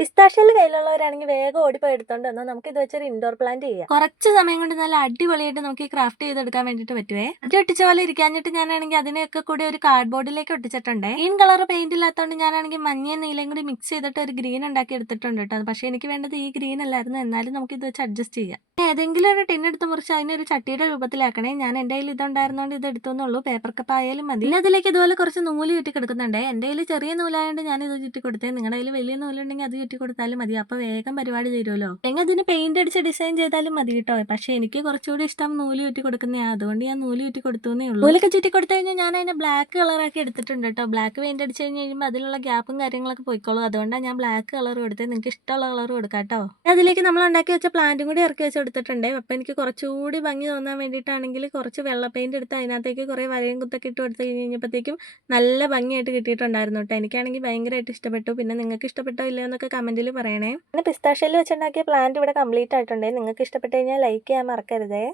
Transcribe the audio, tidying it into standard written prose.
പിസ്താഷ്യല് കയ്യിലുള്ളവരാണെങ്കിൽ വേഗം ഓടിപ്പോയി എടുത്തോണ്ട് വന്നാൽ നമുക്ക് ഇത് വെച്ചൊരു ഇൻഡോർ പ്ലാന്റ് ചെയ്യാം. കുറച്ച് സമയം കൊണ്ട് നല്ല അടിപൊളിയായിട്ട് നമുക്ക് ഈ ക്രാഫ്റ്റ് ചെയ്തെടുക്കാൻ വേണ്ടിയിട്ട് പറ്റുവേ. അത് ഒട്ടിച്ച പോലെ ഇരിക്കാഞ്ഞിട്ട് ഞാനാണെങ്കിൽ അതിനെയൊക്കെ കൂടി ഒരു കാർഡ് ബോർഡിലേക്ക് ഒട്ടിച്ചിട്ടുണ്ട്. ഗ്രീൻ കളർ പെയിന്റ് ഇല്ലാത്തതുകൊണ്ട് ഞാനാണെങ്കിൽ മഞ്ഞയും നീലയും കൂടി മിക്സ് ചെയ്തിട്ട് ഒരു ഗ്രീൻ ഉണ്ടാക്കി എടുത്തിട്ടുണ്ട് കേട്ടോ. പക്ഷെ എനിക്ക് വേണ്ടത് ഈ ഗ്രീൻ അല്ലായിരുന്നു. എന്നാലും നമുക്ക് ഇത് വെച്ച് അഡ്ജസ്റ്റ് ചെയ്യാം. ഏതെങ്കിലും ഒരു ടിൻ എടുത്ത് മുറിച്ച് അതിനൊരു ചട്ടിയുടെ രൂപത്തിലാക്കണേ. ഞാൻ എൻ്റെ കയ്യിൽ ഇതുണ്ടായിരുന്നോണ്ട് ഇത് എടുത്തുന്നുള്ളൂ. പേപ്പർ കപ്പ് ആയാലും മതി. പിന്നെ അതിലേക്ക് ഇതുപോലെ കുറച്ച് നൂല് ചുറ്റി കൊടുക്കുന്നുണ്ട്. എൻ്റെ കയ്യിൽ ചെറിയ നൂലായതുകൊണ്ട് ഞാൻ ഇത് ചുറ്റി കൊടുത്തേ. നിങ്ങളുടെ കയ്യിൽ വലിയ നൂലുണ്ടെങ്കിൽ അത് ചുറ്റി കൊടുത്താലും മതി. അപ്പൊ വേഗം പരിപാടി തീരുമല്ലോ. അല്ലെങ്കിൽ അതിന് പെയിന്റ് അടിച്ച് ഡിസൈൻ ചെയ്താലും മതി കേട്ടോ. പക്ഷെ എനിക്ക് കുറച്ചുകൂടി ഇഷ്ടം നൂല് ചുറ്റി കൊടുക്കുന്നതാണ്. അതുകൊണ്ട് ഞാൻ നൂല് ചുറ്റി കൊടുത്തേ ഉള്ളൂ. നൂലൊക്കെ ചുറ്റി കൊടുത്തു കഴിഞ്ഞാൽ ഞാൻ അതിനെ ബ്ലാക്ക് കളറാക്കി എടുത്തിട്ടുണ്ട് കേട്ടോ. ബ്ലാക്ക് പെയിന്റ് അടിച്ച് കഴിഞ്ഞ് കഴിയുമ്പോൾ അതിലുള്ള ഗ്യാപ്പും കാര്യങ്ങളൊക്കെ പോയിക്കോളും. അതുകൊണ്ടാണ് ഞാൻ ബ്ലാക്ക് കളർ കൊടുത്തത്. നിങ്ങൾക്ക് ഇഷ്ടമുള്ള കളർ കൊടുക്കാം കേട്ടോ. അതിലേക്ക് നമ്മൾ ഉണ്ടാക്കി വെച്ച പ്ലാന്റും കൂടി ഇറക്കി വെച്ച് കൊടുത്തിട്ടുണ്ട്. അപ്പം എനിക്ക് കുറച്ചുകൂടി ഭംഗി തോന്നാൻ വേണ്ടിയിട്ടാണെങ്കിൽ കുറച്ച് വെള്ള പെയിന്റ് എടുത്ത് അതിനകത്തേക്ക് കുറേ വരയും കുത്തൊക്കെ ഇട്ട് കൊടുത്ത് കഴിഞ്ഞപ്പോഴത്തേക്കും നല്ല ഭംഗിയായിട്ട് കിട്ടിയിട്ടുണ്ടായിരുന്നു കേട്ടോ. എനിക്കാണെങ്കിൽ ഭയങ്കരമായിട്ട് ഇഷ്ടപ്പെട്ടു. പിന്നെ നിങ്ങൾക്ക് ഇഷ്ടപ്പെട്ടോ ഇല്ലയോ എന്നൊക്കെ കമന്റിൽ പറയണേ. പിന്നെ പിസ്താഷ്യയിൽ വെച്ചുണ്ടാക്കിയ പ്ലാന്റ് ഇവിടെ കംപ്ലീറ്റ് ആയിട്ടുണ്ട്. നിങ്ങൾക്ക് ഇഷ്ടപ്പെട്ട് കഴിഞ്ഞാൽ ലൈക്ക് ചെയ്യാൻ മറക്കരുതേ.